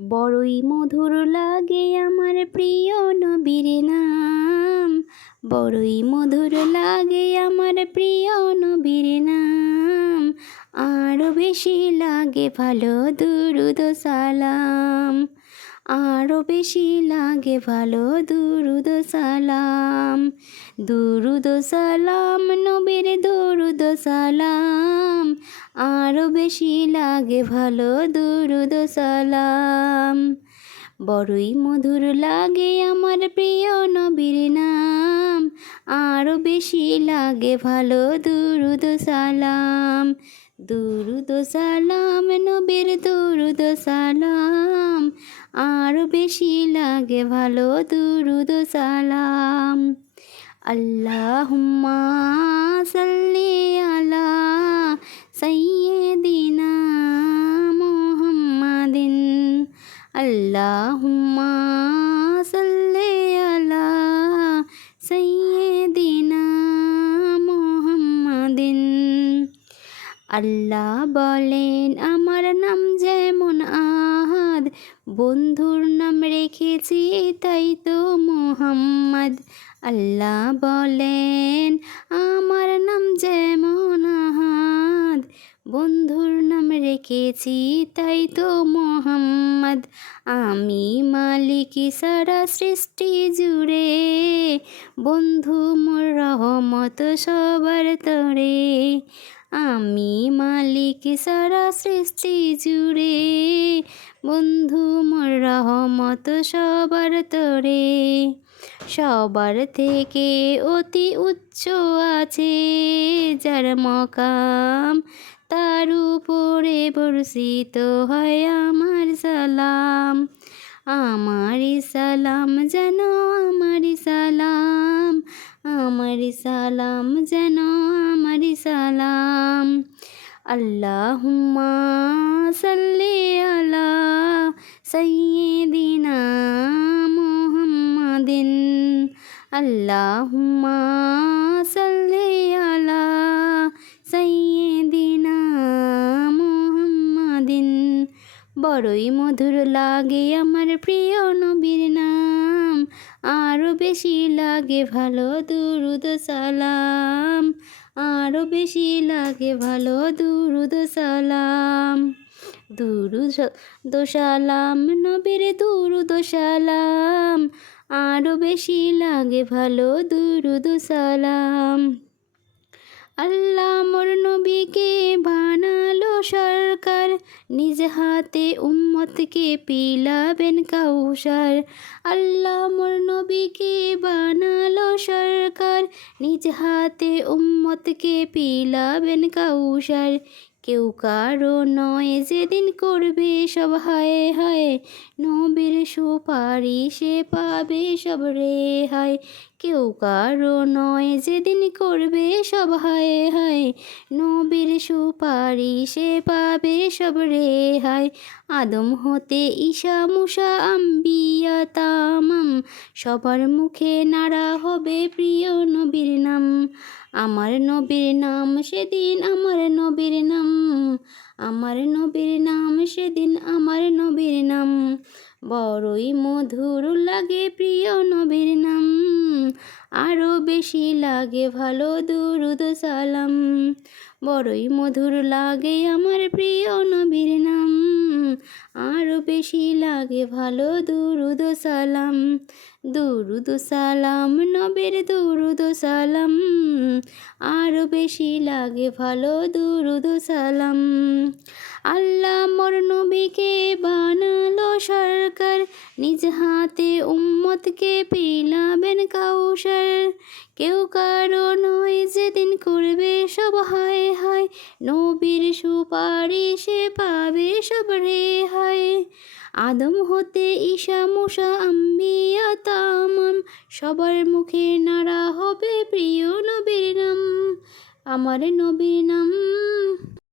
বড়ই মধুর লাগে আমার প্রিয় নবীর নাম। বড়ই মধুর লাগে আমার প্রিয় নবীর নাম। আরও বেশি লাগে ভালো, দুরুদ, সালাম। আরও বেশি লাগে ভালো দুরুদ সালাম। দুরুদ সালাম, নবীর দুরুদ সালাম। আরও বেশি লাগে ভালো দুরুদ সালাম। বড়ই মধুর লাগে আমার প্রিয় নবীর নাম। আরও বেশি লাগে ভালো দুরুদ সালাম। দুরুদ সালাম, নবীর দুরুদ সালাম। আরও বেশি লাগে ভালো দুরুদ সালাম। আল্লাহুম্মা সাল্লি আলা সাইয়্যিদিনা মুহাম্মাদিন। আল্লাহুম্মা আল্লাহ বলেন, আমার নাম যেমন আহাদ, বন্ধুর নাম রেখেছি তাই তো মোহাম্মদ। আল্লাহ বলেন, আমার নাম যেমন আহাদ, বন্ধুর নাম রেখেছি তাই তো মোহাম্মদ। আমি মালিক সারা সৃষ্টি জুড়ে, বন্ধু মোর রহমত সবার তরে। আমি মালিক সারা সৃষ্টি জুড়ে, বন্ধু মোর রহমত সবার তরে। সবার থেকে অতি উচ্চ আছে, যার মকাম তার উপরে বর্ষিত হয় আমার সালাম। আমারি সালাম যেন আমারি সালাম আমারি সালাম যেন আমারি সালাম। আল্লাহুম্মা সাল্লি আলা সাইয়্যিদিনা মুহাম্মাদিন। আল্লাহুম্মা সাল্লি আলা সাইয়্যিদিনা মুহাম্মাদিন। বড়ই মধুর লাগে আমার প্রিয় নবীর নাম। আরও বেশি লাগে ভালো দুরুদ সালাম। আরও বেশি লাগে ভালো দুরুদ সালাম। দুরুদ দোসালাম, নবীর দুরুদ সালাম। আরও বেশি লাগে ভালো দুরুদ সালাম। আল্লাহ মোর নবীকে বানালো সরকার নিজ হাতে উম্মতকে পিলাবেন কাউসার। আল্লাহ মোর নবীকে বানালো সরকার। নিজ হাতে উম্মতকে পিলাবেন কাউসার। কেউ কারও নয় যেদিন করবে সব হায় হায়। নবীর সুপারিশে পাবে সব রেহাই কেউ কারও নয় যেদিন করবে সব হায় হায়। নবীর সুপারিশে পাবে সব রে হায়। আদম হতে ঈশা, মুসা, আম্বিয়া, তামাম, সবার মুখে নাড়া হবে প্রিয় নবীর নাম। আমার নবীর নাম সেদিন আমার নবীর নাম। আমার নবীর নাম সেদিন আমার নবীর নাম। বড়ই মধুর লাগে প্রিয় নবীর নাম। আরও বেশি লাগে ভালো দুরুদ সালাম। বড়ই মধুর লাগে আমার প্রিয় নবীর নাম। আরও বেশি লাগে ভালো দুরুদ সালাম। দুরুদ সালাম, নবীর দুরুদ সালাম। আরও বেশি লাগে ভালো দুরুদ সালাম। আল্লাহ মোর নবীকে বানালো সরকার নিজ হাতে উম্মতকে পিলাবেন কাউসার কেউ কারও নয় যেদিন করবে সব হায় হায় নবীর সুপারিশে পাবে সব রে হায় আদম হতে ঈশা মুসা আম্বিয়া তামাম সবার মুখে নাড়া হবে প্রিয় নবীর নাম। আমার নবীর নাম